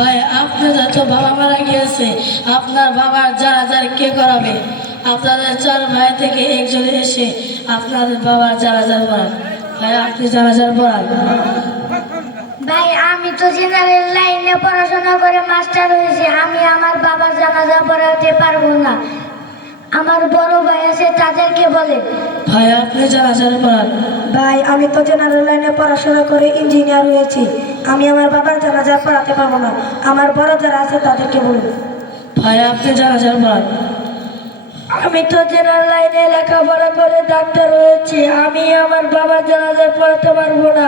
ভাই আপনাদের তো বাবা মারা গিয়েছে, আপনার বাবার যারা যার কে করাবে? আপনাদের চার ভাই থেকে একজন এসে আপনাদের বাবার যারা যার পড়ান। ভাই, আপনি যারা যার পড়ান। ভাই, আমি তো জেনারেল লাইনে পড়াশোনা করে মাস্টার হয়েছি, আমি আমার বাবার জানাজা পড়াতে পারব না। আমার বড় ভাই আছে তাদেরকে বলে। ভাই আপনি জানাজার পড়ান ভাই আমি তো জেনারেল লাইনে পড়াশোনা করে ইঞ্জিনিয়ার হয়েছি। আমি আমার বাবার জানাজা পড়াতে পারব না। আমার বড় যারা আছে তাদেরকে বলুন। ভাই আপনি জানাজার পড়ান আমি তো জেনারেল লাইনে লেখাপড়া করে ডাক্তার হয়েছি। আমি আমার বাবার জানাজা পড়াতে পারব না।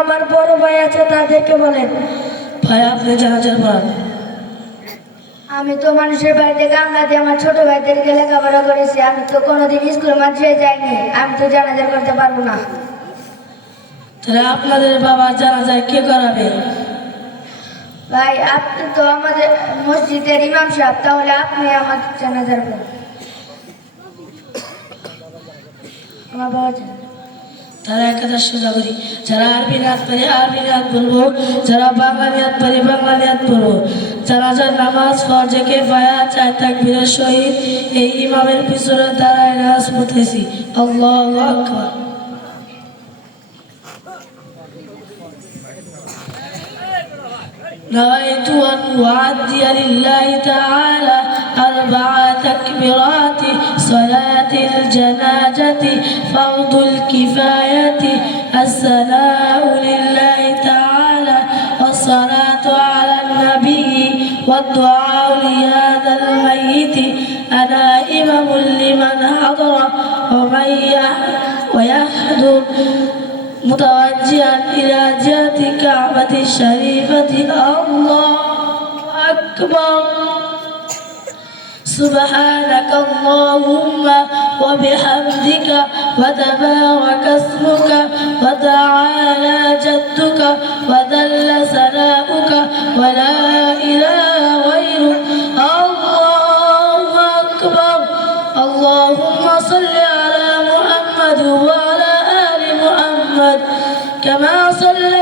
আমার বড় ভাই আছে তাদেরকে বলেন। ভাই আপনি জানাজার পড়ান আমি তো মানুষের বাড়িতে গামলা দিয়ে আমার ছোট ভাইদেরকে লেখাপড়া করেছি। আমি তো কোনোদিন স্কুল মাঝে যাইনি। আমি তো জানাজা করতে পারব না। তাহলে আপনাদের বাবার জানাজার কে করাবে? ভাই আপনি তো আমাদের মসজিদের ইমাম সাহেব তাহলে আপনি আমার জানাজার। আমার বাবা জানাজা তারা একটা সোজা করি যারা আরবি নাত পারে আরবি নাত বলবো যারা বাংলা নাত পারে বাংলা নাত বলবো যারা যার নামাজ ফরজেকে পায়া চার তাকবীরের সহিত এই ইমামের পিছনে দাঁড়ায় নামাজ পড়তেছি আল্লাহু আকবার نويت أن أعدي لله تعالى أربع تكبيرات صلاة الجنازة فرض الكفاية. الثناء لله تعالى والصلاة على النبي والدعاء لهذا الميت. أنا إمام لمن حضر ومن يح- ويحضر. متوجها إلى جهة الكعبة الشريفة. الله أكبر. سبحانك اللهم وبحمدك وتبارك اسمك وتعالى جدك وذل ثناؤك ولا إله غيرك. الله أكبر. اللهم صل على محمد وعلى آل محمد كما صليت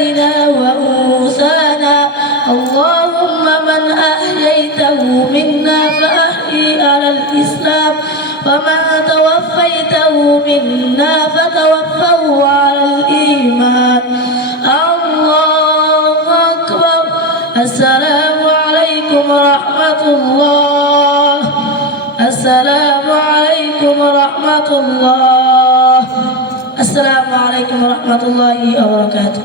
وذكرنا وأنثانا اللهم من أحييته منا فأحيي على الإسلام. ومن توفيته منا فتوفه على الإيمان. الله أكبر. السلام عليكم ورحمة الله. السلام عليكم ورحمة الله. السلام عليكم ورحمة الله وبركاته.